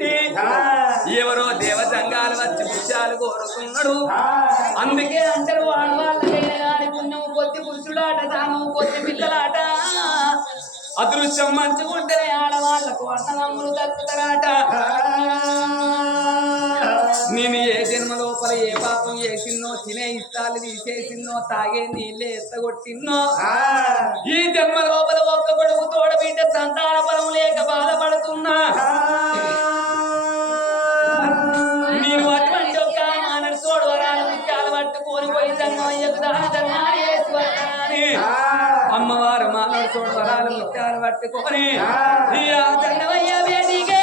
పెట్టి ఎవరో దేవజంగాలు వచ్చి పుష్యాలు కోరుకున్నాడు. అందుకే అందరూ ఆడవాళ్ళకైనా కానీ పుణ్యం కొద్ది పురుషుడాట తాను కొద్ది పిల్లలాట అదృశ్యం మంచుకుంటే ఆడవాళ్లకు అన్నదమ్ములు దక్కుతారాట. నేను ఏ జన్మ లోపల ఏ పాపం చేసిన్నో తినే ఇష్టాలు తీసేసిన్నో తాగే నీళ్ళే ఎత్తగొట్టిన్నో ఈ జన్మ లోపల ఒక్క కొడుకు తోడబిడ్డ సంతాన బలం లేక బాధపడుతున్నా. నేను అటువంటి ఒక మానడు తోడవరాలు ముత్యాలు పట్టుకొని పోయి జన్మయ్యకు దాన జన్మాలు వేసి అమ్మవారు మానడు తోడవరాలు ముత్యాలు పట్టుకొని జన్మయ్య వేదికే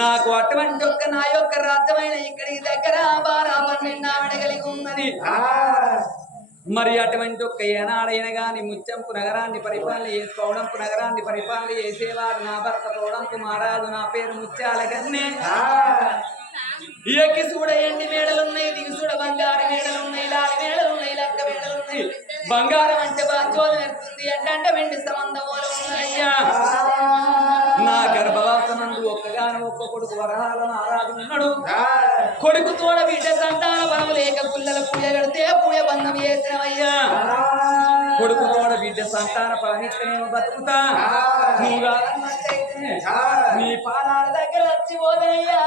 నాకు అటువంటి ఒక్క నా యొక్క రాజ్యమైన ఇక్కడికి దగ్గర బారా 12 ఆవిడ కలిగి ఉన్నది. మరి అటువంటి ఒక్క ఏనాడైనా గాని ముత్యంపు నగరాన్ని పరిపాలన చేసుకోవడంపు నగరాన్ని పరిపాలన చేసేవాడు నా భర్త తోడంపు మహారాజు నా పేరు ముత్యాల గన్నే. ఎక్కి చూడ ఎండి మేడలున్నాయి, దిగి చూడ బంగారు మేడలున్నాయి, లాలి మేడలున్నాయి, లక్క మేడలున్నాయి. బంగారం అంటే బాధ్యోదం ఎత్తుంది, అంటే వెండి సంబంధములు ఉన్నాయ్యా. నా గర్భవాసనందు ఒక్కగాను ఒక్క కొడుకు వరహాలను ఆరాధున్నాడు. కొడుకు తోడ బిడ్డ సంతాన బలం లేక పుల్లల పూజ కడితే పూజ బంధం చేసినవయ్యా. కొడుకు తోడ బిడ్డ సంతాన పరమిత్రమేమో బతుకుతా నువ్వుగా నీ పాదాల దగ్గర వచ్చి పోదయ్యా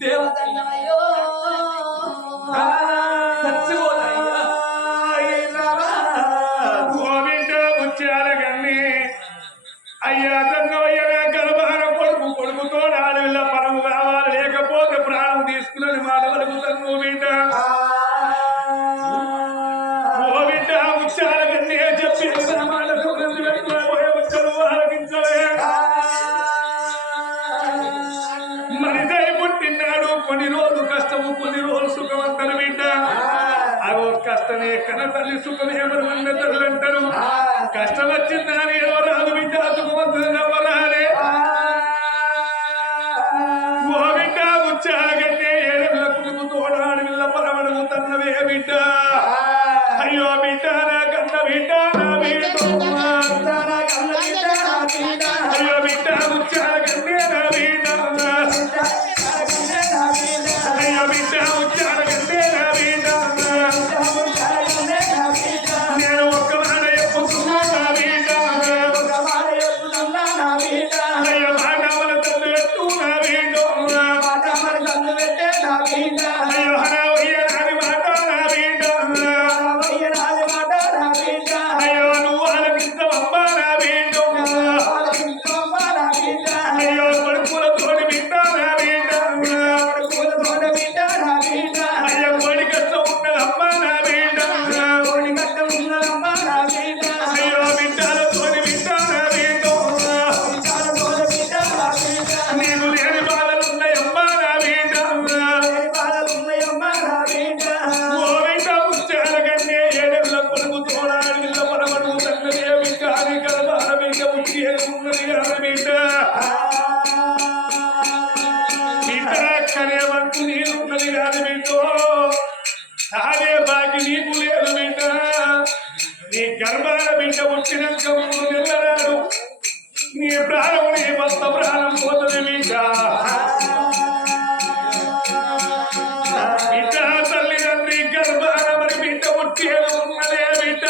దేవతన్నమయ్యో చచ్చిపోదయ్యా. అయ్యా తంగవయ్య గర్భాన కొడుకు కొడుకుతో నాలుగుల పరము కావాలి, లేకపోతే ప్రాణం తీసుకున్నది మాట వరకు తను బిడ్డ ఓ బిడ్డ ఉచ్చార కన్నే చెప్పి ఆలకించలే. మనిషై పుట్టినాడు, కొన్ని రోజులు కష్టము కొన్ని రోజులు సుఖమంతరు బిడ్డ. అగో కష్టమే కన తల్లి సుఖమే ఎవరు అన్న తల్లి అంటారు. కష్టం వచ్చిందని ఏదో రాదు బిడ్డ సుఖవంతులు నవ్వరాలే ఓ బిడ్డ ముచ్చాగంటే ఏడెళ్ళ కుటుంబ తోడాడు విల్ల పరమడుగు తన్నవే బిడ్డ అయ్యో బిడ్డ నా కన్న బిడ్డ నా బిడ్డ అయ్యో బిడ్డ ముచ్చాగంటే నా బిడ్డ అయ్యో బిడ్డ ముచ్చాగంటే నా బిడ్డ నేను ఒక్క మాట చెప్పుకున్నా నా బిడ్డ అయ్యో మాట మన తల్లి ఎత్తు నా బిడ్డ అయ్యో హరావయ్య నాని మాట నా బిడ్డ అయ్యో నువ్వు ఆలకించవమ్మ నా బిడ్డ అయ్యో కొడుకులతోని బిడ్డ నా బిడ్డ అయ్యో కోడి కట్ట ఉన్నదమ్మ నా బిడ్డ అయ్యో బిడ్డలతోని బిడ్డ నా బిడ్డ నీకు లేని బాధలున్నాయమ్మ నా బిడ్డ ఓ బిడ్డ ముత్యాల కన్నే ఏడెళ్ళ కొడుకు తోడాడు విల్ల పరమడు తన్నదే బిడ్డ అని కలబాల బిడ్డ ముట్టి ఉన్నది కాదు బిడ్డ బిడ్డ కనే వంతు నీకున్నది కాదు బిడ్డ తాగే బాకి నీకు లేదు బిడ్డ నీ గర్భాల బిడ్డ పుట్టినాక 3 నెలలాడు నీ ప్రాణం నీ భర్త ప్రాణం పోతుంది బిడ్డ బిడ్డ తల్లిదండ్రి గర్భాల మరి బిడ్డ పుట్టేది ఉన్నదే బిడ్డ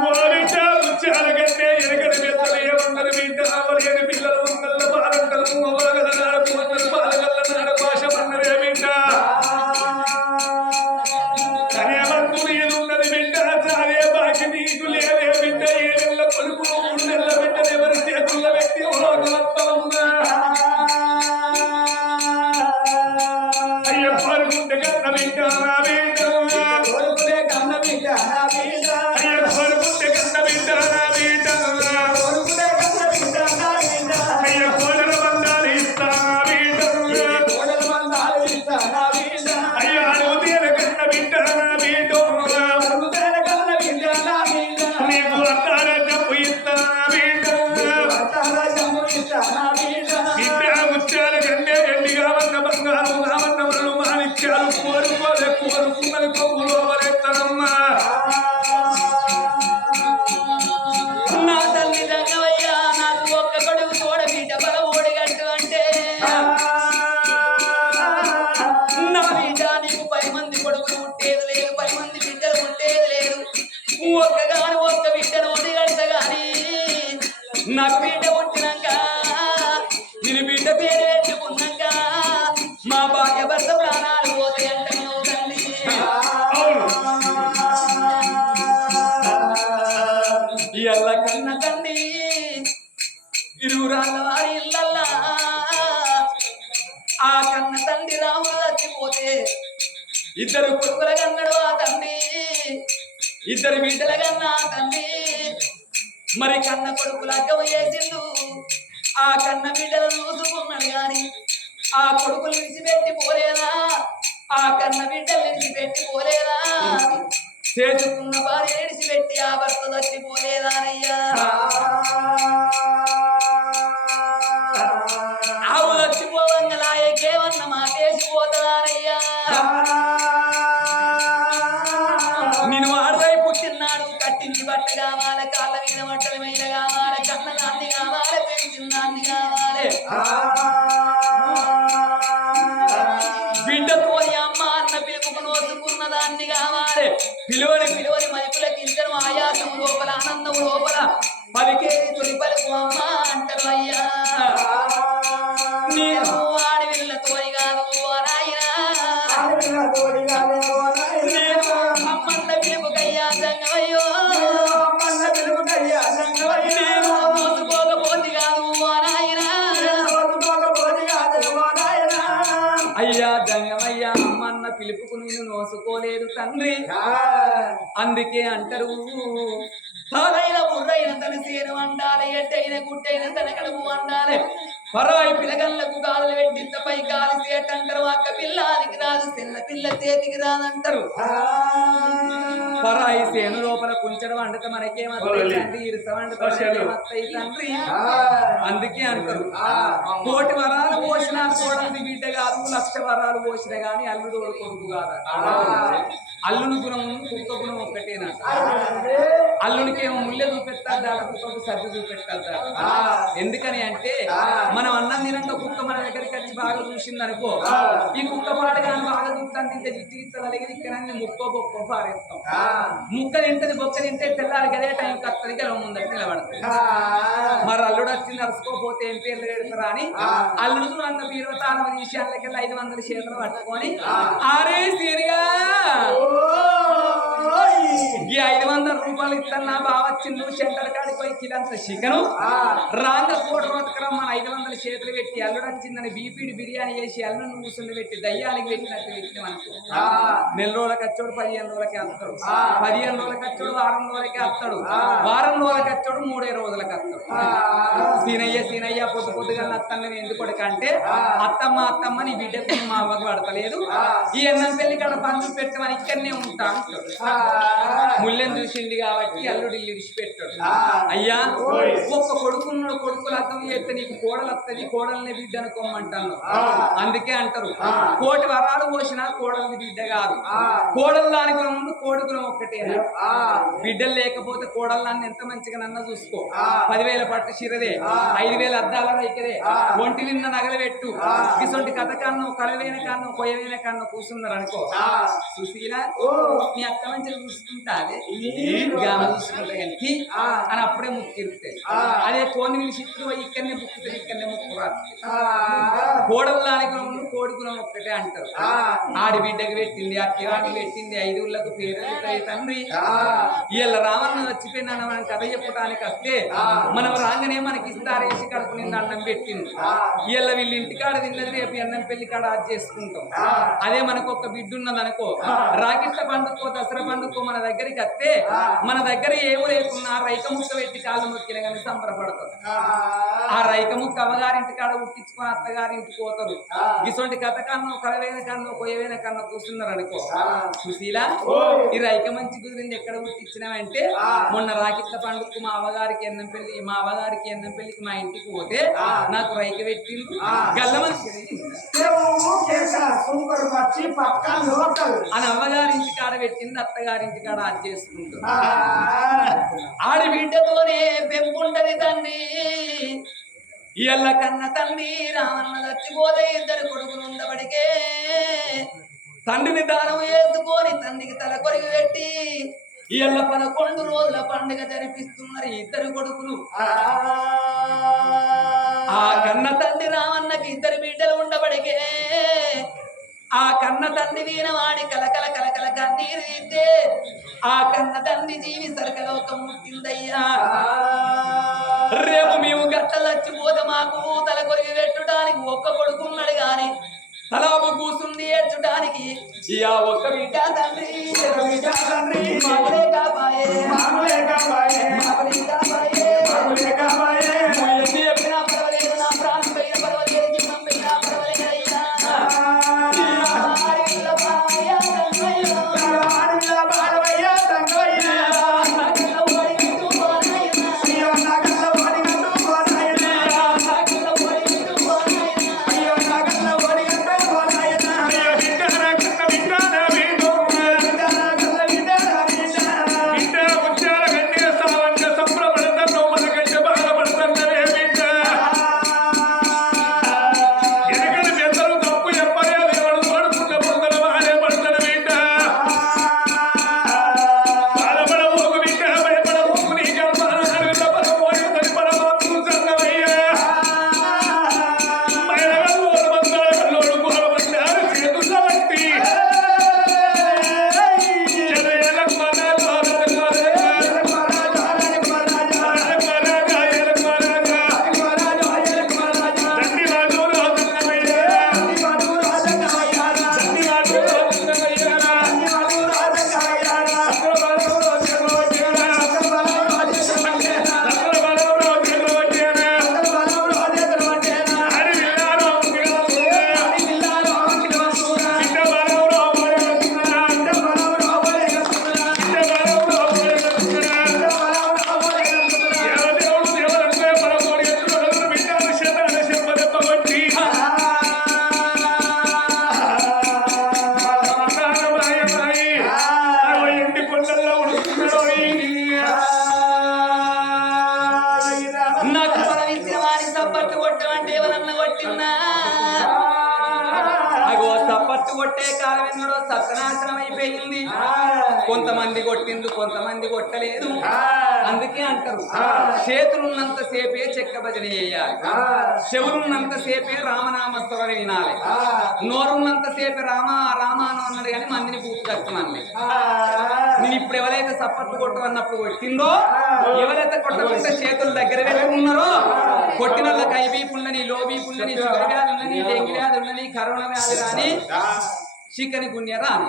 ఓ బిడ్డ ముత్యాల కంటే ఎరగని మెత్తలే ఉన్నది బిడ్డ అవలేని పిల్లలు ఉన్నల్ల బాలంటలు మొగలగల నాడకు ఉన్నది బాలగల్ల నాడ భాష ఉన్నదే బిడ్డ కనేవంతు నీదున్నది బిడ్డ చాలే బాకి నీకు లేదే బిడ్డ 7 నెలల కొడుకు 3 నెలల బిడ్డను ఎవరి చేతుల్లో పెట్టి ఉన్నా అయ్యో కోరుకుంటే కన్న బిడ్డ నా బిడ్డ అయ్యో కోరుకుంటే కన్న బిడ్డ నా బిడ్డ అయ్యో కోడల బంధాలు ఇస్తా నా బిడ్డ అయ్యో అడుగుతేన కన్న బిడ్డ నా బిడ్డ నీకు అత్తాల డబ్బు ఇస్తా నా బిడ్డ బిడ్డ ముత్యాల కన్నే వెండి కావన్న బంగారు కావన్న వాళ్ళు మాణిక్యాలు కోరుకున్నది కొమ్ములో వరెత్తనమ్మా నా తల్లి దంగవయ్యా నాకు ఒక్క కొడుకు తోడ బిడ్డ బల ఓడిగట్టు అంటే నా బిడ్డ నీకు 10 మంది కొడుకులు పుట్టేది లేదు 10 మంది బిడ్డలు పుట్టేది లేదు ఒక్క బిడ్డను ఓడిగడత గాని నాకు బిడ్డ పుట్టినాక నేను బిడ్డ పేరు పెట్టుకున్నాక మా భార్య భర్త ప్రాణాలు పోతే అంటే నువ్వు తల్లి ఎల్ల కన్న తండ్రి ఇరువురాళ్ళ వారి ఇళ్ళల్లా ఆ కన్న తండ్రి రాముడు చచ్చిపోతే 2 కొడుకుల కన్నాడు ఆ తండ్రి 2 బిడ్డల కన్నా తండ్రి మరి కన్న కొడుకులు అగ్గం చేసిండు ఆ కన్న బిడ్డలను చూసుకున్నాడు గాని ఆ కొడుకులు విడిచిపెట్టి పోలేదా ఆ కన్న బిడ్డలు విడిచిపెట్టి పోలేదా చేసుకున్న భార్య విడిచిపెట్టి ఆ భర్త చచ్చిపోలేదానయ్యా ఆవు చచ్చిపోవంగలాయకేమన్న మాటేసిపోతుందానయ్యా నేను వాడదై పుట్టినాడు కట్టింది బట్ట కావాలి కాళ్ళ మీద బట్టలు మీద కావాలి కన్న నాన్ని కావాలి పెంచిన నాన్ని కావాలి బిడ్డతో అమ్మ అన్న పిలుపుకు నోసుకున్న దాన్ని కావాలి పిలువని మలుపులకి ఇద్దరు ఆయాసం లోపల ఆనందం లోపల పలికేది తొలి పలుకు అమ్మ అంటారు అయ్యా నేను ఆడవిళ్ళతో కాదు నాయనా నేను అమ్మన్న పిలుపుకయ్యా సంగమయ్యో నేను మోసుకోకపోతే కాదు నాయనా అయ్యా దంగమయ్యా అమ్మన్న పిలుపుకు నేను నోసుకోలేదు తండ్రి అందుకే అంటారు తాలైన బుర్రైన తన సేను అండాలి ఎట్టైన గుట్టైన తన కడుపు అండాలి పరాయి పిల్లగళ్ళకు గాలులు పెట్టింతపై గాలి సేటంటారు అక్క పిల్లానికి రాదు చిన్న పిల్ల చేతికి రాదంటారు పరాయి సేను లోపల కుంచడం వండుత మనకేమత్తండి ఇరుస వండుతాయి తండ్రి అందుకే అంటారు కోటి వరాలు పోసినా కోడలి బిడ్డ కాదు 1,00,000 వరాలు పోసిన గాని అల్లుడు కొడుకు కాదు అల్లుని గుణం కుక్క గుణం ఒక్కటేనా అల్లునికేమో ముళ్ళె చూపెట్టాలి కుక్కకు సర్ది చూపెట్టాలి ఎందుకని అంటే మనం అన్నం తినంగా కుక్క మన దగ్గరికి వచ్చి బాగా చూసింది అనుకో ఈ కుక్క పాడు కానీ బాగా చూస్తాను తింటే జిట్టిగిత్తలగిరి ఇక్కడ ముక్కో బొక్కో పారేస్తాం ముక్క తింటది బొక్క తింటే తెల్లారి గదే టైం కత్తది గెలవ ముందర నిలబడుతుంది మరి అల్లుడు వచ్చి నడుచుకోపోతే ఏం పేర్లు పెడతారా అని అల్లుడు చూడంగా బీరవతానం విషయాలకి 500 చేతులు పట్టుకొని ఆరే సీరియా ఈ 500 రూపాయలు ఇస్తున్నా బావచ్చిండు సెంటర్ కాడికి పోయి కిలంత చికెను రాంగ కోటి రోజుకరం మన 500 చేతులు పెట్టి అల్లుడు వచ్చిందని బీపీడి బిర్యానీ చేసి అల్లుడు కూసులు పెట్టి దయ్యానికి పెట్టినట్టు పెట్టి మనకు 4 రోజులకి వచ్చాడు 15 రోజులకి వస్తాడు 15 రోజులకి వచ్చాడు వారం రోజులకి వస్తాడు వారం రోజులకి వచ్చాడు 3 రోజులకి వస్తాడు సీనయ్య పొద్దుగా అత్తమ్మ ఎందుకు అంటే అత్తమ్మ నీ బిడ్డకు మా అవ్వకు పడతలేదు ఈ అన్నం పెళ్లి కాడ పండు పెట్టమని ఇక్కడనే ఉంటా అంటాడు ముళ్ళెని చూసింది కాబట్టి అల్లుడు ఇల్లు విడిచిపెట్టాడు అయ్యా ఒక్క కొడుకున్నాడు కొడుకులు అర్థం చేస్తే నీకు కోడలు వస్తుంది కోడల్ని బిడ్డ అనుకోమంటాను అందుకే అంటారు కోటి వరాలు పోసినా కోడల్ని బిడ్డ కాదు కోడలు దానికి ముందు కోడుకులం ఒక్కటేనా బిడ్డలు లేకపోతే కోడల్లాన్ని ఎంత మంచిగా నన్న చూసుకో 10,000 పట్టు చిరదే 5,000 అద్దాల రైకదే ఒంటి నిన్న నగలు పెట్టు ఇసొంటి కథ కన్ను కలవైన కన్ను కొయ్యవైన కన్ను కూర్చున్నారు అనుకో సుశీల మీ అత్త మంచిగా చూసుకుంటా అదే చూసుకుంటా కానీ అని అప్పుడే ముక్కిరుతాయి అదే కోని విలిచిత్తు ఇక్కడనే ముక్కుతుంది ఇక్కడనే ముక్కురాదు కోడలు దానికి ముందు కోడుకులం ఒక్కటే అంటారు ఆడి బిడ్డకి పెట్టింది అత్తివాడికి పెట్టింది 5 ఊళ్ళకు పేరు తండ్రి వీళ్ళ రామన్న వచ్చిపోయినా మనం కథ చెప్పడానికి వస్తే మనం రాగానే మనకి ఇస్తారేసి కడుపు నిండా అన్నం పెట్టింది వీళ్ళ వీళ్ళ ఇంటికాడ తిన్నది రేపు అన్నం పెళ్లి కాడ అది చేసుకుంటాం అదే మనకు ఒక బిడ్డ ఉన్నది అనుకో రాకిట్ల పండుకో దసరా పండుకో మన దగ్గరికి వస్తే మన దగ్గర ఏమో లేకున్నా రైక ముక్క పెట్టి కాళ్ళు మొక్కిన కానీ సంబరపడతారు ఆ రైక ముక్క అవ్వగారింటి కాడ ఉట్టించుకొని అత్తగారింటికి పోతారు ఇటువంటి కథ కన్నో కలవైన కన్నో కొయ్యవైన కన్నో కూర్చున్నారు అనుకో సుశీల ఈ రైక మంచి కుదిరింది ఎక్కడ ఉట్టించినామంటే మొన్న రాకిట్ల పండుగకు మా అవ్వగారికి ఎన్నం పెళ్లికి మా ఇంటికి పోతే నాకు రైక పెట్టిండు గల్ల మంచి అని అవ్వగారింటి కాడ పెట్టింది అత్తగారింటి కాడ అది చేసుకుంటుంది ఆడి బిడ్డతోనే పెంపుంటది తండ్రి ఇళ్ళ కన్న తండ్రి రామన్న చచ్చిపోతే 2 కొడుకులు ఉండబడికే తండ్రిని దానం వేసుకొని తండ్రికి తల కొరిగి పెట్టి ఇళ్ళ 11 రోజుల పండుగ జరిపిస్తున్నారు 2 కొడుకులు ఆ కన్న తండ్రి రామన్నకి 2 బిడ్డలు ఉండబడికే ఆ కన్న తండ్రి వీణవాడి కలకల కన్నీరు తీస్తే ఆ కన్న తండ్రి జీవి సర్గలోకం ముట్టిందయ్యా రేపు మేము గట్టలచ్చిపోతే మాకు తల కొరిగి పెట్టడానికి ఒక్క కొడుకున్నాడు గాని తలాపు కూసుంది ఏడ్చడానికి ఆ ఒక్క బిడ్డ తండ్రి మామలే కాపాయే చెప్పినా పర్వాలేదు నా ప్రాణం పైన పర్వాలేదు జీవం పైన పర్వాలేదు అయ్యా కొట్టినా అగో చప్పట్టు కొట్టే కాలం ఎన్నడో సత్యనాశనం అయిపోయింది. కొంతమంది కొట్టిండు, కొంతమంది కొట్టలేదు. అందుకే అంటారు చేతులున్నంత సేపే చెక్క భజన చేయాలి, చెవులున్నంత సేపే రామనామస్వరం వినాలి, నోరున్నంత సేపే రామ రామాను అన్నాడు కానీ మందిని పూర్తి కట్టమని. నేను ఇప్పుడు ఎవరైతే చప్పట్లు కొట్టు అన్నప్పుడు కొట్టిందో, ఎవరైతే కొట్టకుండా చేతులు దగ్గర పెట్టుకున్నారో కొట్టిన వాళ్ళకి ఐబీ పుండని, లోబీ పుండని, షుగర్ వ్యాధి ఉన్నని, డెంగ్యూ వ్యాధి ఉన్నని, కరోనా వ్యాధి రాని, చికెన్ గున్య రాని,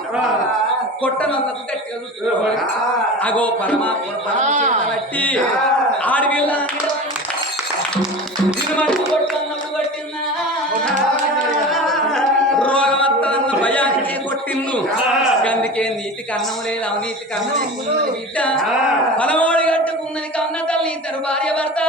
కొట్టనందుకు గట్టిగా చూసుకోవాలి. అగో బట్టి ఆడవిల్ల తిరుమతి కొట్టన్నప్పుడు కొట్టిందా, రోగమత్తన్న భయానికే కొట్టిండు. అందుకే నీతికి అన్నం లేదు, అవినీతికి అన్నం ఎక్కున్నది బిడ్డ. పలమోడి కట్టుకున్నది కన్న తల్లి, ఇద్దరు భార్య భర్త.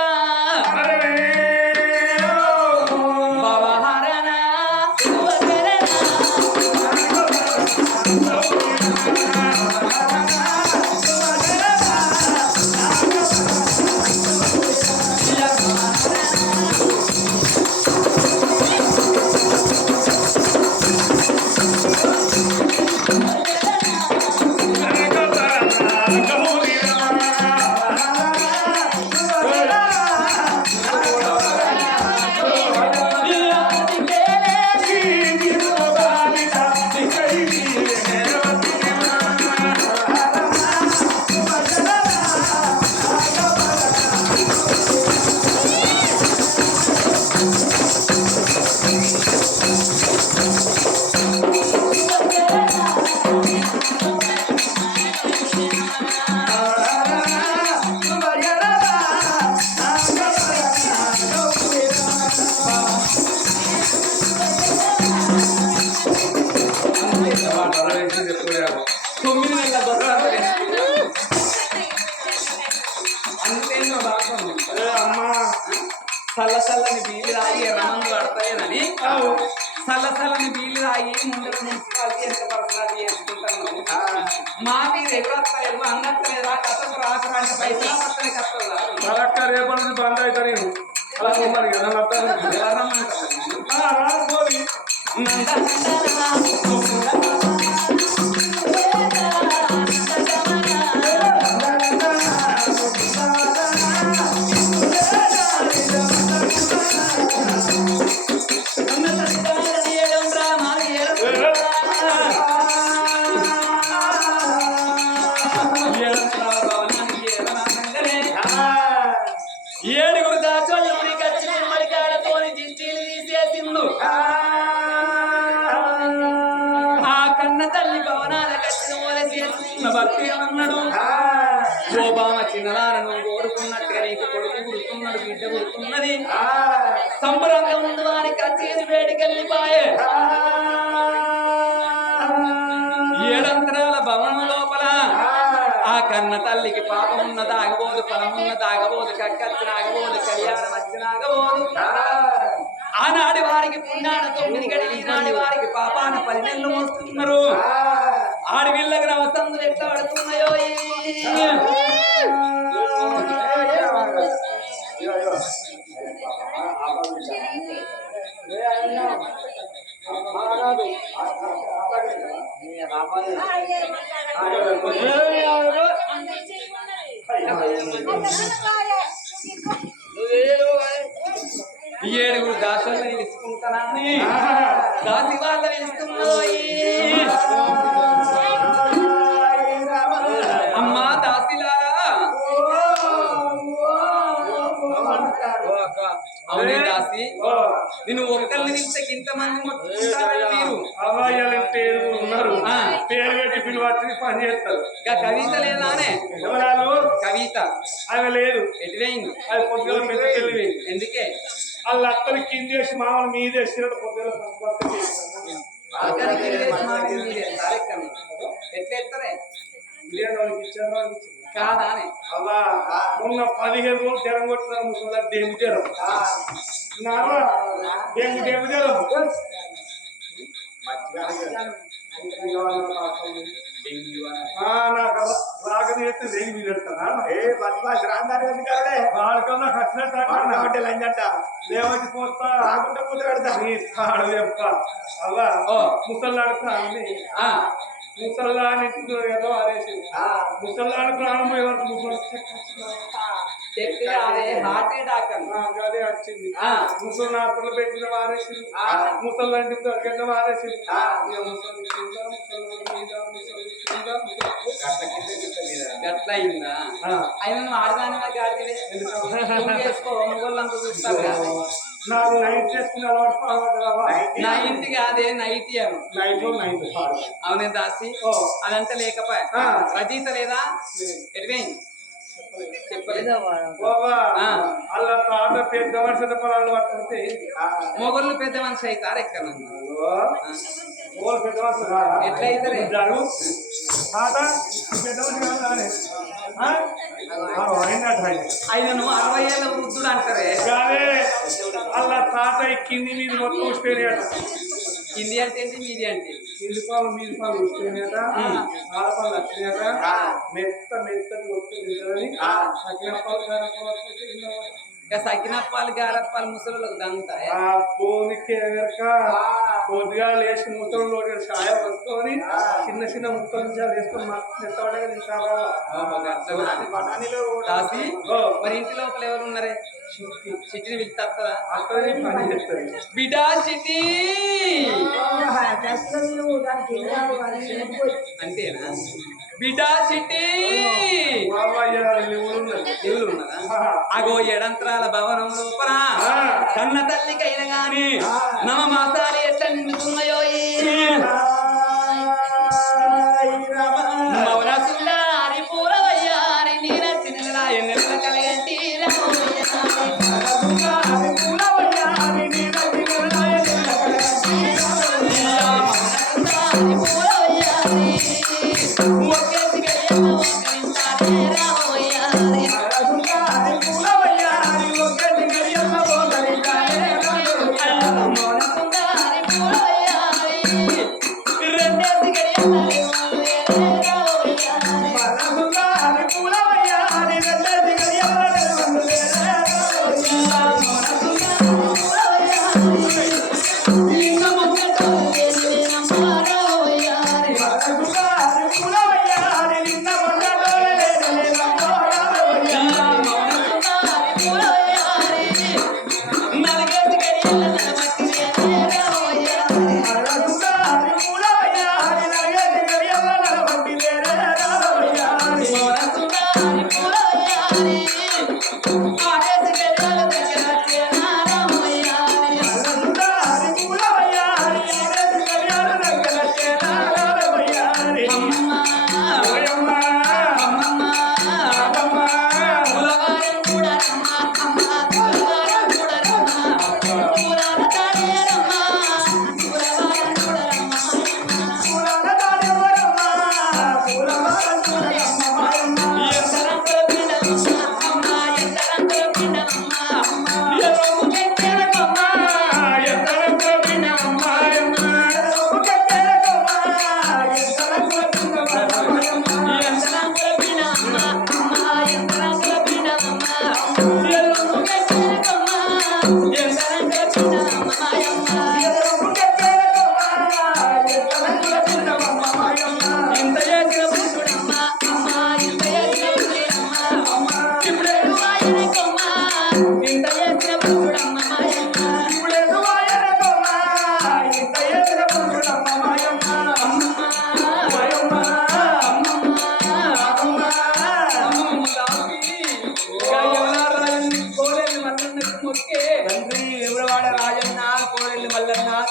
చల్లచల్లని బీలు రాయి ఎర్రమందు పడతాయని చల్లచల్లని బీలు రాయి ముందర మున్సిపాలిటీ ఎంత పరసలాది చేసుకుంటాను. మా మీరు ఎగురత్తలేదు, అందట్లేదా, కథకు రాకరా అంటే పైసలు వస్తలే కట్టదా రేపటి నుంచి బంద్ అవుతా నేను ఏడుగురు దాచోళ్ళు కచ్చి మడికాడతోని జింజీలు తీసేసిండు. ఆ కన్న తల్లి భవనాల కచ్చిన మూల చేసుకున్న భక్తి అన్నాడు, శోభామ చిన్నదాలను కోరుకున్నట్టుగా నీకు కొడుకు గుర్తున్నాడు, బిడ్డ గుర్తున్నది. సంబరంగా ముందు వారి కచ్చేది వేడికెళ్ళిపాయే. ఏడంతరాల భవనం లోపల ఆ కన్న తల్లికి పాపం ఉన్నది ఆగబోదు, ఫలం ఉన్నది ఆగబోదు, కక్కచ్చిన ఆగబోదు, కళ్యాణం వచ్చిన ఆగబోదు. ఆనాడి వారికి పుణ్యాన 9 గడిలు, ఈనాటి వారికి పాపాన 10 నెలలు మోస్తున్నారు. ఆడవిళ్ళకి నవసందులు ఎట్లా పడుతున్నాయో. ఏడుగురు దాసులను నిలుచుకుంటానని దాసి వాళ్ళ నిలుస్తున్నదో. అమ్మా దాసిలారా, అవునే దాసి, నేను ఒక్కరిని నిలిస్తే ఇంతమంది మొత్తుకుంటారని మీరు ఉన్నారు, పేరు పెట్టి పిలువచ్చి పని చేస్తారు. కవిత లేదానే? ఎవరాలు? కవిత అవి లేదు, ఎటువైంది? అది పొద్దున పెద్దకెళ్ళి ఎందుకే వాళ్ళు అత్తని కిందేసి మామూలు మీదేసినట్టు పొద్దున ఎట్లా ఎత్తారే ఇచ్చారు కాదా? అలా మొన్న 15 రోజులు జ్వరం కొట్టున్నారు ముసలి, డెంగ్యూ జ్వరం. డెంగ్యూ జ్వరం డెంగ్యూ అని. నాకు రాగని అయితే రేగి మీరు వెళ్తానా ఏ బద్మాష్ రాందాని ఎందుకంటే వాడికన్నా ఖచ్చితంగా కాబట్టి లంజంట లేవటి పోతా రాకుండా పూత పెడతా నీ తాడు చెప్ప అలా ఓ. ముసల్లాడు ప్రాణి ఆ, ముసల్లాని ఏదో ఆరేసి ముసల్లాని ప్రాణం ఎవరికి చెప్తే అదే హార్ట్ అటాక్ అని. అదే వచ్చింది ఆ. ముసలి హాస్పిటల్ పెట్టిన వారేసి ముసల్లాంటి గడ్డ వారేసి ముసలి గట్ల అయిందా అయినా నువ్వు ఆడదాని గాడిదివే చేసుకో మొగోళ్ళంతా చూస్తారు కదా. నాకు నైట్ చేసుకుని అలవాటు నా ఇంటి కాదే నైట్ అను నైట్ నైట్ అవునే దాసి ఓ. అదంతా లేకపోయా ఆ. రచయిత లేదా ఎటువైంది చెప్పలేదు బాబా ఆ. అలా తాత పెద్ద మనుషుల పొలాలు పట్టుకుంటే మొగోళ్ళు పెద్ద మనిషి అవుతారు ఎక్కడ పెద్ద మనుషులు ఎట్లయితేనే జాడు తాత పెద్ద మనిషి కాదు ఆయన నువ్వు 60 ఏళ్ళ వృద్ధుడు అంటారే కాదే అలా తాత కింది మీద మొత్తం ఉసిపోయినాయట హిందీ అంటే ఏంటి మీది అంటే కింది పాలు మీది పాలు ఉసిపోయినాయట ఆడపాలు వచ్చినాయట మెత్తటి వస్తుంది సకిన పాలు ఇక సకినప్పాలు గారప్పాలు ముసలిలకు దంగుతాయి ఆ పోనికి వెనక కొద్దిగా లేచి ముక్కలు సాయం వస్తుంది చిన్న చిన్న ముక్కలు నుంచి వేసుకొని మెత్తగా తింటారా రాసి మరి ఇంటి లోపల ఎవరు ఉన్నారే చిట్టిని పిలుస్తారా అత్తని పని చేస్తుంది బిడా చిట్టి అంతేనా బిడా చిట్టి దేవులు ఉన్నారా అగో ఎడంత్రాల భవనం లోపల కన్న తల్లికైనా గాని నవ మాసాలు ఎట్లా నిండుతున్నాయో మౌన సుందరి పూలవయ్యారి నీరచి నెలరాయ నెల కలగంటి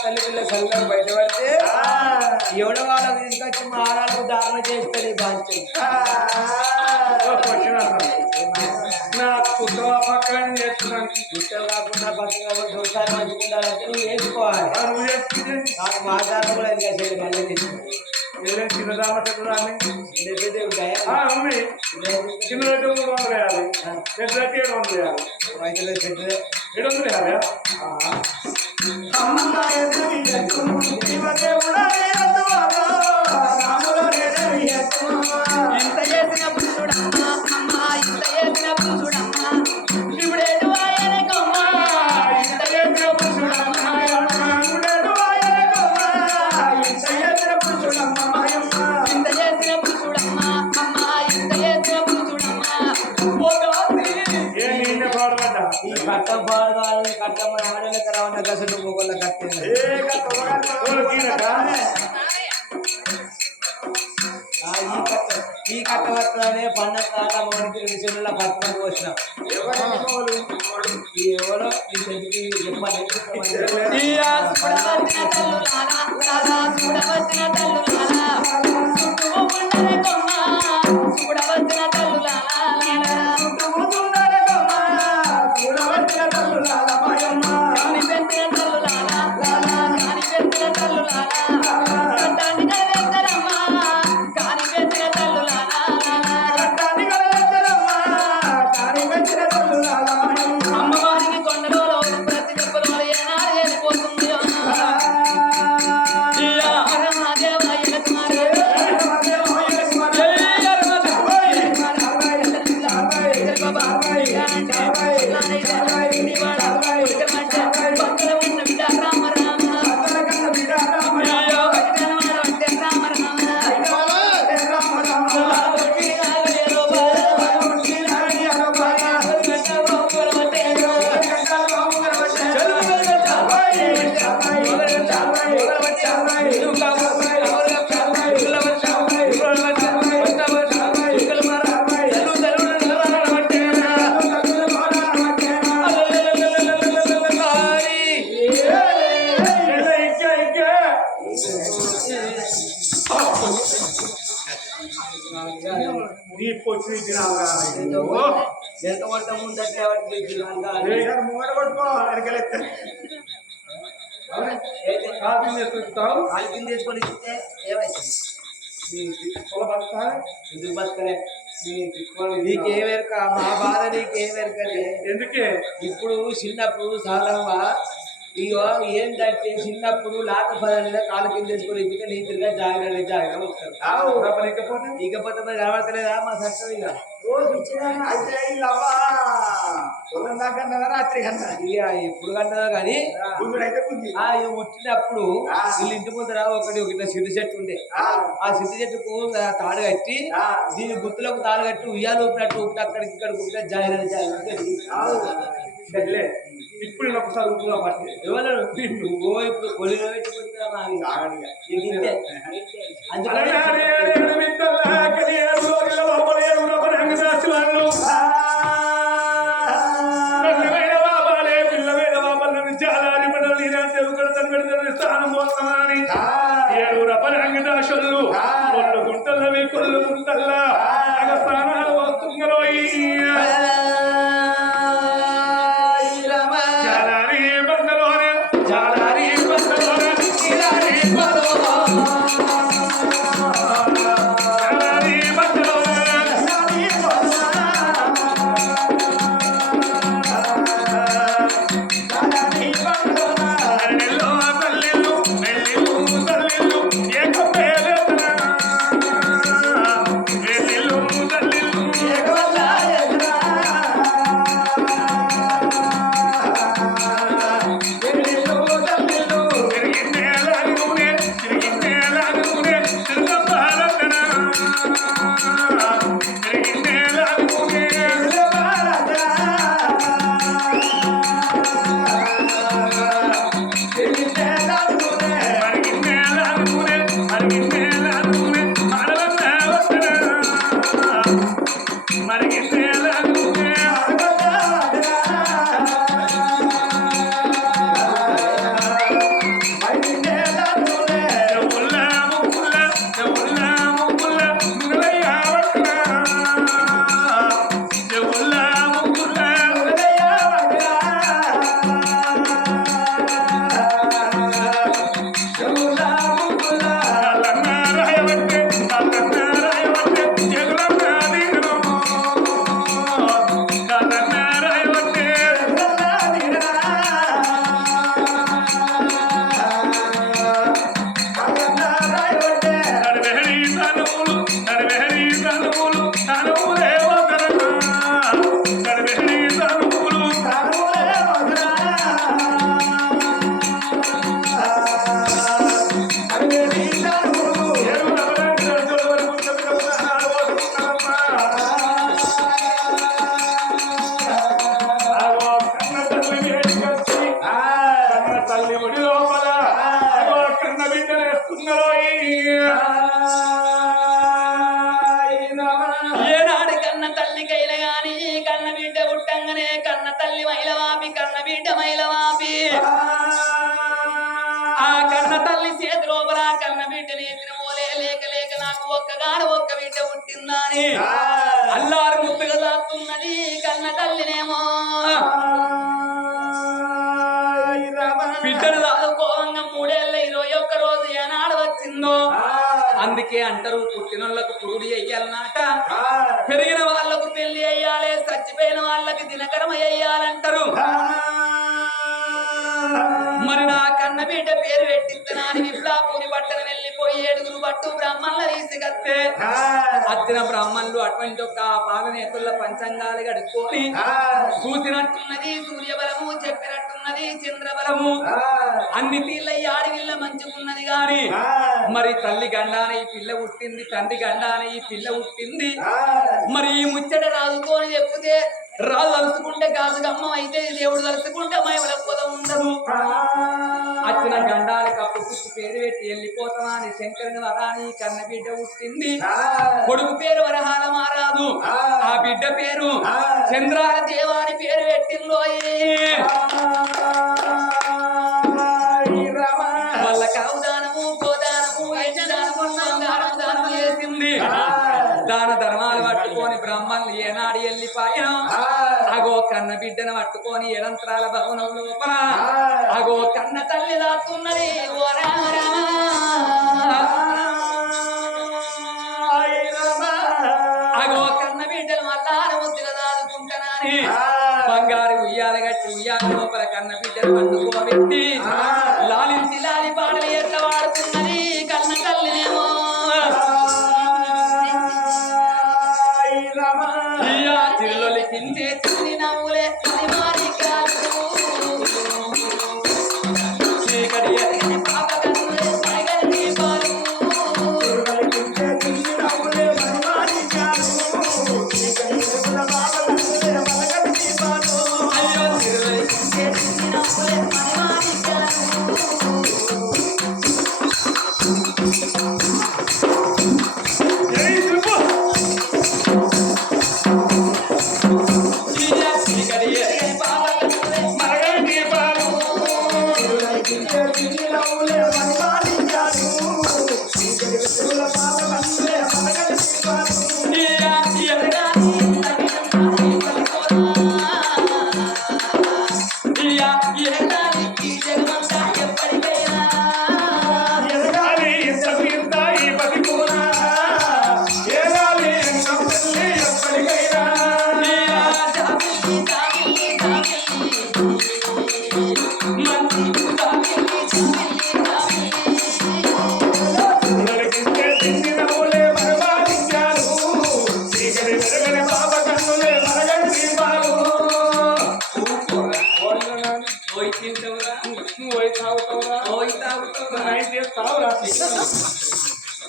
తల్లిపిల్ల సల్లం బయటపడితే ఎవడ వాళ్ళకు తీసుకొచ్చి మహారాజు దారుణ చేస్తాడు బాధ్యత పక్కన చేస్తున్నాను గుట్టలు కాకుండా పక్కన ఒకసారి మంచుకుంటారంటే నువ్వు వేసుకోవాలి నాకు మాట్లాడడం కూడా ఇంకా చేయలేదు మళ్ళీ చిన్నదామట కూడా ఉన్నాయి చిన్న 350 పెద్దకి 750 750 అమ్మ పురుషుడమ్మ ఇప్పుడేటు ఆయన కొమ్మ ఇంత చేసిన పురుషుడమ్మ మాయమ్మ ఇప్పుడేటు ఆయన కొమ్మ ఇంత చేసిన పురుషుడమ్మ మాయమ్మ ఇంత చేసిన పురుషుడమ్మ అమ్మ ఇంత చేసిన పురుషుడమ్మ ఓ గాలి ఏ నిన్న పాడబడ్డ ఈ కట్టం పాడగాలి కట్టం ఆడలేక రావన్న గసడు మొగోళ్ళ కట్టింది ఏ కట్టవగా ఈ కట్ట పట్టనే పండగ తాట మొదటి చెరువుల పట్టుకొని వచ్చిన ఈ ఎవరో ఈ చెట్టుకి చెప్పాలి ఇయా చూడవచ్చిన తల్లులారా రాధా చూడవచ్చిన తల్లులారా చుట్టూ ఉండని కొమ్మ చూడవచ్చిన తల్లులారా కాని పెంచిన తల్లులారా కాని పెంచిన తల్లులారా కట్టాన్ని కలవెత్తరమ్మ కాని పెంచిన తల్లులారా అమ్మవారికి కొండలో ప్రతి దెబ్బలో ఏనాడు వెళ్ళిపోతుంది ఇయా హరమదేవ ఎలకుమారే నీ పొచ్చి ఎంత కొట్ట ముందట్లే మూట పట్టుకో అరకలెత్త కాపీ చేస్తుంటావు ఆల్కింగ్ తీసుకొని ఇస్తే ఏమైతుంది ఎందుకు బతకలే నీకేమెరక మా బాధ నీకేమెరకలే ఎందుకే ఇప్పుడు చిన్నప్పుడు సాధారణంగా ఇగో ఏంటంటే చిన్నప్పుడు లాక పదాలు కాలు కింద చేసుకొని ఇదిగా నీతిగా జాగ్రత్త వస్తారు ఇకపోతే మరి కనబడతలేదా మా సత్యం ఇక రాత్రి కన్నా ఇక ఎప్పుడు కన్నా కానీ అయితే బుద్ధి ఇక పుట్టినప్పుడు వీళ్ళ ఇంటి ముందర ఒకటి ఇట్లా సిద్ధి చెట్టు ఉండే ఆ సిద్ధి చెట్టుకు తాడు కట్టి దీని గుర్తులకు తాడు కట్టి ఉయ్యాలు ఊపినట్టు ఊపిన అక్కడికి ఇక్కడికి ఊపిన సర్లే ఇప్పుడు ఒకసారి ఊపుగా పట్టి ఎవరు నువ్వు ఇప్పుడు కొలిలో పెట్టుకుంటున్నా ఇంతే అందుకని కొల్లు గుంటల్లా స్థానాలు వస్తున్నారు నెల్లిల్లు బిడ్డ పుట్టంగానే కన్న తల్లి మైలవాపి కన్న బిడ్డ మైలవాపి ఆ కన్న తల్లి చేతి లోపల కన్న బిడ్డ నేతిన ఓలే లేక లేక నాకు ఒక్కగాను ఒక్క బిడ్డ పుట్టిందని అల్లారు ముద్దుగా దాస్తున్నది కన్న తల్లినేమో బిడ్డను దాదుకోవంగా 3 ఏళ్ళ 21 రోజు ఏనాడు వచ్చిందో అందుకే అంటారు పుట్టినోళ్లకు పురుడు అయ్యాలన్నట పెరిగిన వాళ్ళకు పెళ్లి అయ్యాలి చచ్చిపోయిన వాళ్ళకి దినకర్మ అయ్యాలంటారు మరి నా కన్న బిడ్డ పేరు పెట్టిస్తున్నాను విప్లాపూరి పట్టణం వెళ్ళిపోయి 7 పట్టు బ్రాహ్మణుల తీసుకొస్తే వచ్చిన బ్రాహ్మణులు అటువంటి ఒక పాలనేతుల పంచంగాలు గడుపుకొని చూసినట్టున్నది సూర్యబలము చెప్పినట్టున్నది చంద్రబలము అన్ని తీళ్ళయ్యి ఆడివిల్ల మంచుకున్నది గాని మరి తల్లి గండాన ఈ పిల్ల పుట్టింది తండ్రి గండాన ఈ పిల్ల పుట్టింది మరి ఈ ముచ్చట రాదుకోని చెప్తే రాజు తలుచుకుంటే గాజుగమ్మ అయితే దేవుడు తలుచుకుంటే మహిమల పొద ఉండదు వచ్చిన గండాలి కప్పు పుట్టి పేరు పెట్టి వెళ్ళిపోతామా అని శంకరుని వరాని కన్న బిడ్డ పుట్టింది కొడుకు పేరు వరహాల మారాదు ఆ బిడ్డ పేరు చంద్రాల దేవాని పేరు పెట్టిందో వాళ్ళ కావుదానము గోదానము యజ్ఞదానము సంగారము దానము చేసింది దాన ధర్మాలు పట్టుకొని బ్రహ్మల్ని ఏనాడు వెళ్ళిపోయాం అగో కన్న బిడ్డను పట్టుకొని ఎడంత్రాల భవనం లోపల అగో కన్న తల్లి దాస్తున్నది ఓ రామ అగో కన్న బిడ్డను మల్లార ముద్దుగా దాదుకుంటానని బంగారు ఉయ్యాల గట్టి ఉయ్యాల లోపల కన్న బిడ్డను పట్టుకోబెట్టి లాలించి లాలి పాటలు ఎట్లా వాడుతున్నది కన్న తల్లినేమో చిరులొలికించే చిన్ని నవ్వులే చీకటి ఎరగని పాప కన్నులే పైగని దీపాలు అయ్యో చిరులొలికించే చిన్ని నవ్వులే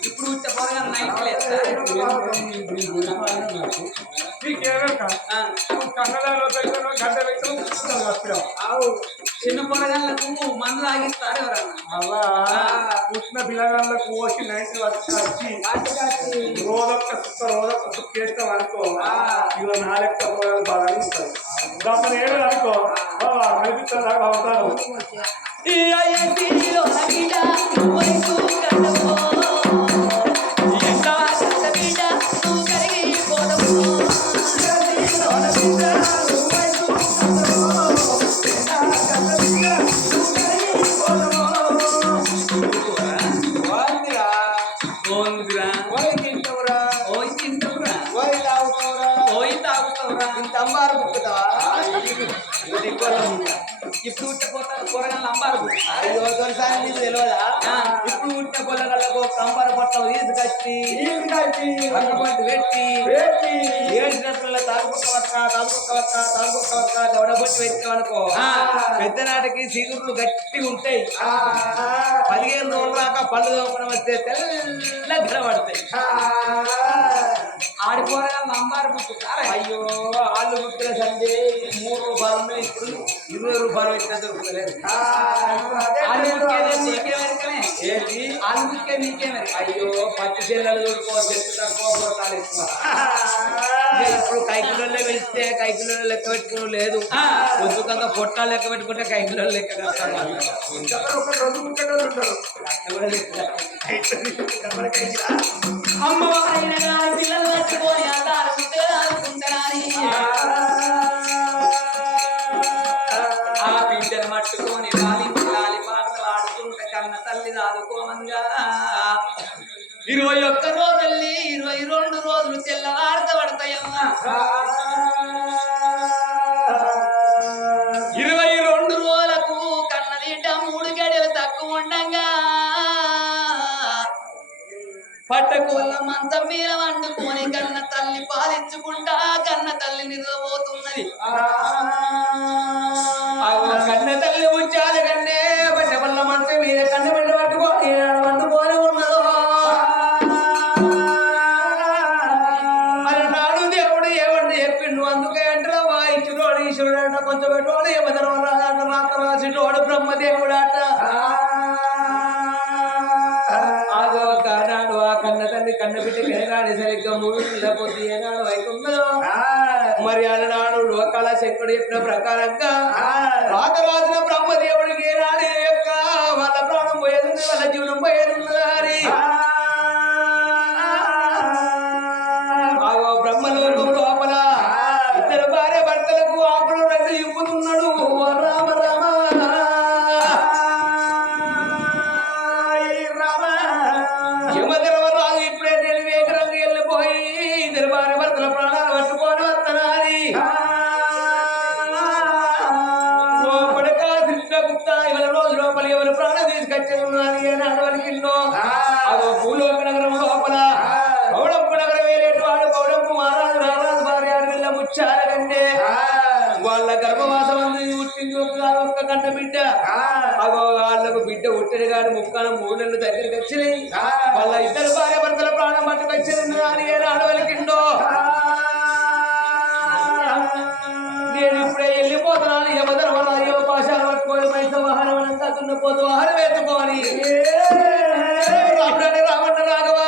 ఇప్పుడు ఉచ్చపోరగా నైట్ లేదు చిన్న పొరగాళ్ళకు మందు తాగిస్తారు ఎవరన్నా పుట్టిన పిల్లగాళ్ళకు పోసి నైట్ వచ్చి రోజొక్క సుక్క వేస్తాం అనుకో ఇలా 4 పొరగాలు బాగా ఇస్తారు దాని ఏడు అనుకో కనిపిస్తారు అవుతారు ఇప్పుడు కూరగాయలు అంబారు తెలియదా ఇప్పుడు ఉంటే పొలగళ్ళకు కంపర పట్ల ఈదుకొచ్చి పట్టు పెట్టి ఏడ్చినప్పుడు తాగుకొక్క దవడబొట్టి పెట్టామనుకో పెద్ద నాటికి సిగురులు గట్టి ఉంటాయి 15 రోజుల దాకా పళ్ళు దోపడం వస్తే తెల్ల గిరపడతాయి ఆడిపోరగాళ్ళు అంబారు పుట్టుతారా అయ్యో ఆళ్ళు పుట్టిన సండే 3 రూపాయలు ఇప్పుడు 20 రూపాయలు పెట్టిన దొరుకుతలేదు ఏంటి అందుకే నీకేమరి అయ్యో పచ్చి చెల్లెలు దొరుకో చెట్టు తక్కువ పోతాలు ఎక్కువ ఇప్పుడు కైకిలోనే వెళ్తే కైకిలో లెక్క పెట్టుకుని లేదు ఉద్దుకంగా పొట్టాలు లెక్క పెట్టుకుంటే కైకిలో లెక్క కష్టాలు ఒక రోజు ముట్టేటోళ్ళు ఉంటారు అమ్మవారైన గాని పిల్లలు పట్టుకొని అల్లారు ముద్దలు ఆడుకుంటారని ఆ బిడ్డను పట్టుకొని లాలి పాటలు ఆడుతుంటే కన్న తల్లి దాదుకోమంగా 21 రోజుల్ని 22 రోజులు తెల్లవారుత పడతాయమ్మా 22 రోజులకు కన్నదీట 3 గడియలు తక్కువ ఉండంగా పట్టకోళ్ళ మంచం మీద వండుకొని కన్న తల్లి పాలించుకుంటా కన్న తల్లి నిద్రపోతున్నది కన్న తల్లి ఉంచాలి కన్నే బట్ట వల్ల మంచం మీద కన్న బిడ్డ పట్టుకొని వండుకొని ఉన్నదో అలనాడు దేవుడు ఏమంటే చెప్పిండు అందుకే అంటే వాయించుడోడు ఈశ్వరుడు అంట కొంచెం పెట్టోడు ఏమదరవరాదంట రాత రాసిటోడు బ్రహ్మదేవుడు అంట ఆగో కానాడు ఆ కన్న తల్లి కన్న బిడ్డకి ఏనాడు సరిగ్గా 3 నెలల పొద్దు ఏనాడు అవుతున్నదో మరి అలనాడు లోకాల శంకుడు చెప్పిన ప్రకారంగా రాత రాసిన బ్రహ్మదేవుడికి ఏనాడు యొక్క వాళ్ళ ప్రాణం పోయేది వాళ్ళ జీవనం పోయేది ఉన్నదారి ఆగో బ్రహ్మలోకం లోపల ఇద్దరు భార్య భర్తలకు ఆకులు 2 ఇప్పుతున్నాడు రామ రామ యమధర్మరాజు ఇప్పుడే నేను వేగరంగా వెళ్ళిపోయి ఇద్దరు భార్య భర్తల ప్రాణాలు పట్టుకొని వస్తున్నాని లోపలిక కృష్ణగుప్త ఇవాళ రోజు లోపల ఎవరు ప్రాణం తీసుకొచ్చేది అని అడవలికిన్నో అదో భూలోక నగరం లోపల గౌడప్పు నగరం వేలేటు వాడు గౌడప్పు మహారాజు రారాజు భార్య వెళ్ళ ముచ్చార కంటే వాళ్ళ గర్భవాసం అంది పుట్టింది ఒక్క గంట బిడ్డ అగో వాళ్ళకు బిడ్డ ఉట్టిన గాడి ముక్కన 3 నెలలు దగ్గరికి వచ్చినాయి వాళ్ళ ఇద్దరు భార్య భర్తల ప్రాణం పట్టుకొచ్చింది అని అడవలికిండో నేను ఇప్పుడే వెళ్ళిపోతున్నాను యమధర్మరాజు పాశాలు పట్టుకొని మైస వాహనం అంతా దున్నపోతూ ఆహారం వేసుకొని రామణ రాఘవ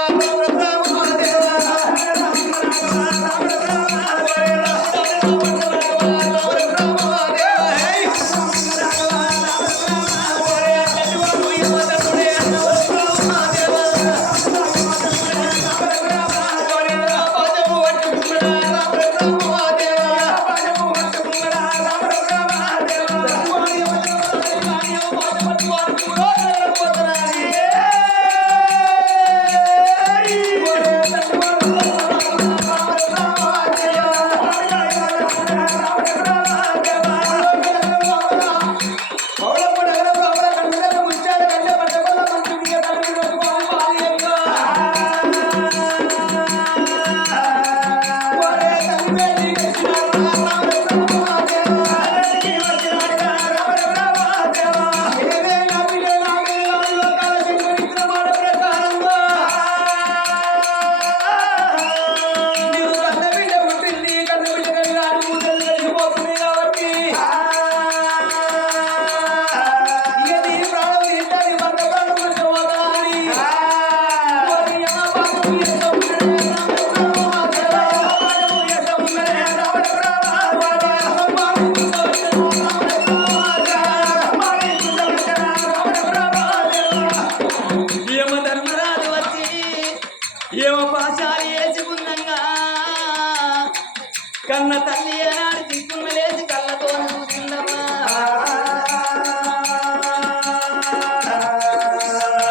కన్న తల్లి ఏనాడు దిక్కున్న లేచి కళ్ళతో చూసిందమ్మా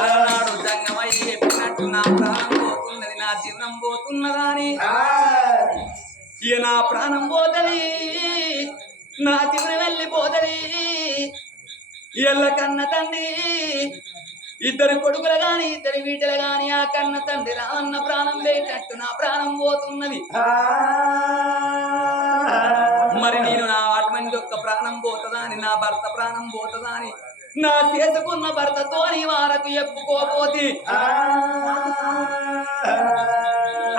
అలనాడు జంగమయ్యి చెప్పినట్టు నా ప్రాణం పోతున్నది నా జీవనం పోతున్నదాని ఇక నా ప్రాణం పోతది నా జీవనం వెళ్ళిపోతది ఎల్ల కన్న తండ్రి ఇద్దరు కొడుకులు గాని ఇద్దరు వీటలు గాని ఆ కన్న తండ్రి రాన్న ప్రాణం లేటట్టు నా ప్రాణం పోతున్నది మరి నేను నా అటువంటి యొక్క ప్రాణం పోతుందా అని నా భర్త ప్రాణం పోతుందా అని నా చేసుకున్న భర్తతోని వారకు ఎప్పుకోపోతే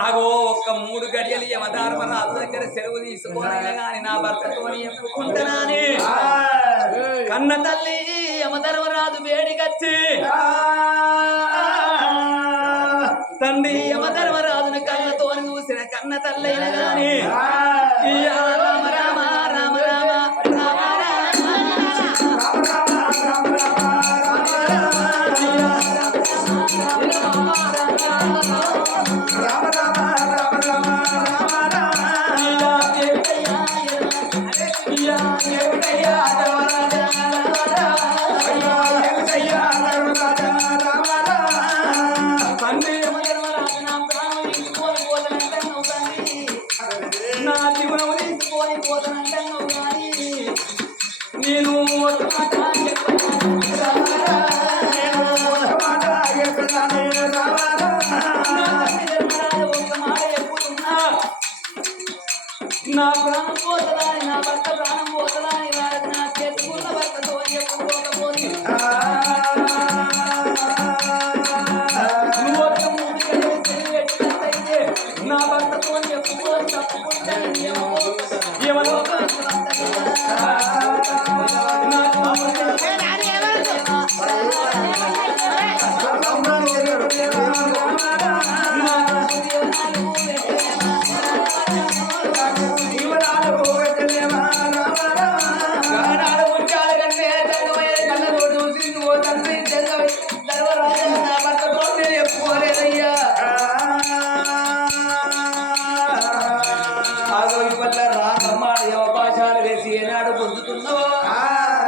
అగో ఒక్క 3 గడియలు యమధర్మరాజు దగ్గర సెలవు తీసుకోనైనా గాని నా భర్తతోని ఎప్పుకుంటున్నాని కన్న తల్లి యమధర్మరాజు వేడికచ్చి తండ్రి యమధర్మరాజుని కళ్ళతోని చూసిన కన్న తల్లైన గాని ఇయ్యా రామ రామ రామ రామ నా జీవనం తీసుకొని పోతానంటాను కానీ నేను ఒక మాట చెప్పుతున్నా నా ప్రాణం పోతదాని నా భర్త ప్రాణం పోతదాని వారికి నా చేసుకున్న భర్తతో చెప్పుకోకపోతే నువ్వు ఒక మూడు గడియలు తెలియట్లయితే నా భర్తతో చెప్పుకోని తప్పుకుంటాను ఎవరో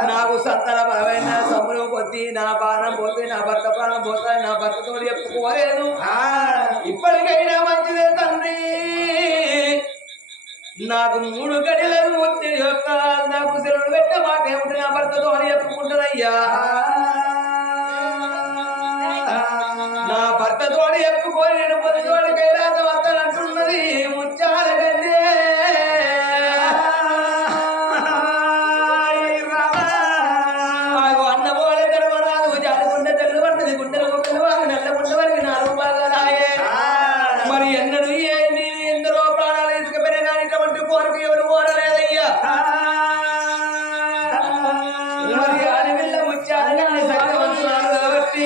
నాకు సంతన బలమైన సముద్రం కొద్ది నా ప్రాణం పోతే నా భర్త ప్రాణం పోతాయి నా భర్తతో చెప్పుకోలేదు ఇప్పటికైనా మంచిదే తండ్రి నాకు 3 గడియలను వచ్చి యొక్క నాకు సెలవులు పెట్ట మాట ఏమిటి నా భర్తతో అని చెప్పుకుంటానయ్యా నా భర్తతో చెప్పుకొని నేను పొద్దుతోటి కైలాస వస్తానంటున్నది ముచ్చాల కంటే మరి ఎన్నడూ ఎందరో ప్రాణాలు తీసుకుపోయినా కానీ ఇటువంటి కోరిక ఎవరు కోరలేదయ్యా మరి ఆడవిల్ల ముచ్చాలని సత్యవంతున్నారు కాబట్టి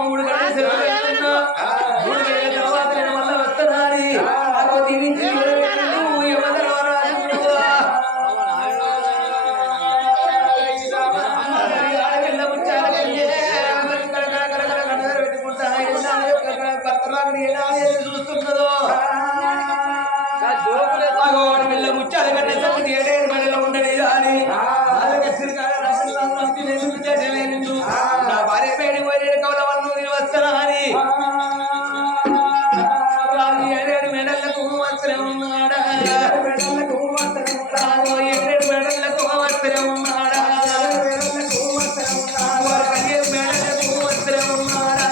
మూడు గంటల సెలవు పెడుతున్నా 3 గంటల తర్వాత నేను మళ్ళీ వస్తున్నాను దీవించి చూస్తున్నదో పిల్ల ముచ్చాల కంటే సంగతి ఏడేడు మడిలో ఉండని కానీ నా భార్య పేడి పోయి కౌలవన్ను నేను వస్తానా అని ఏడేడు మెడలకు వస్త్రం ఉన్నాడా 7 మెడలకు వస్త్రం ఉన్నాడా మెడలకు వస్త్రం ఉన్నాడా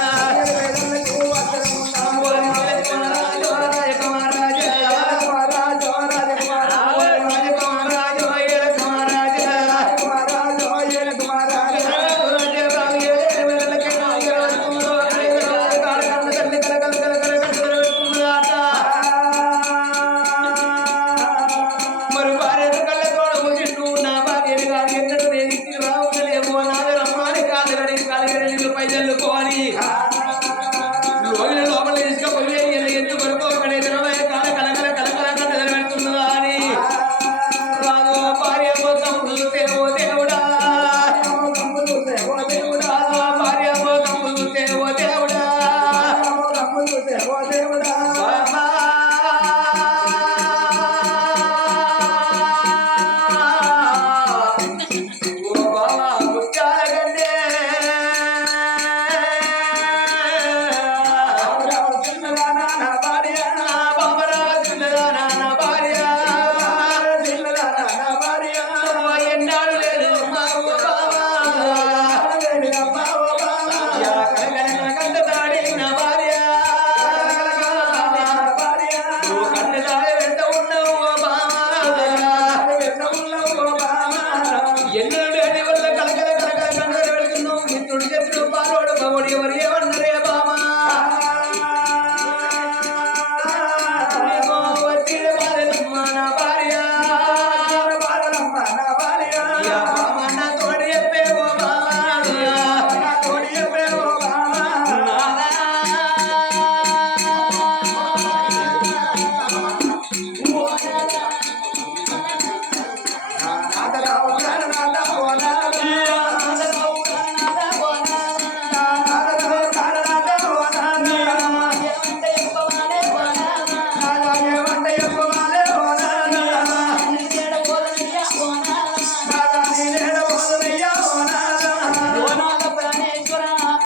ఎన్నడూ వల్ల కలకల కలకల కన్నడ వెళ్తున్నావు మిత్రుడు చెప్పిన పాలోడు పగోడు ఎవరి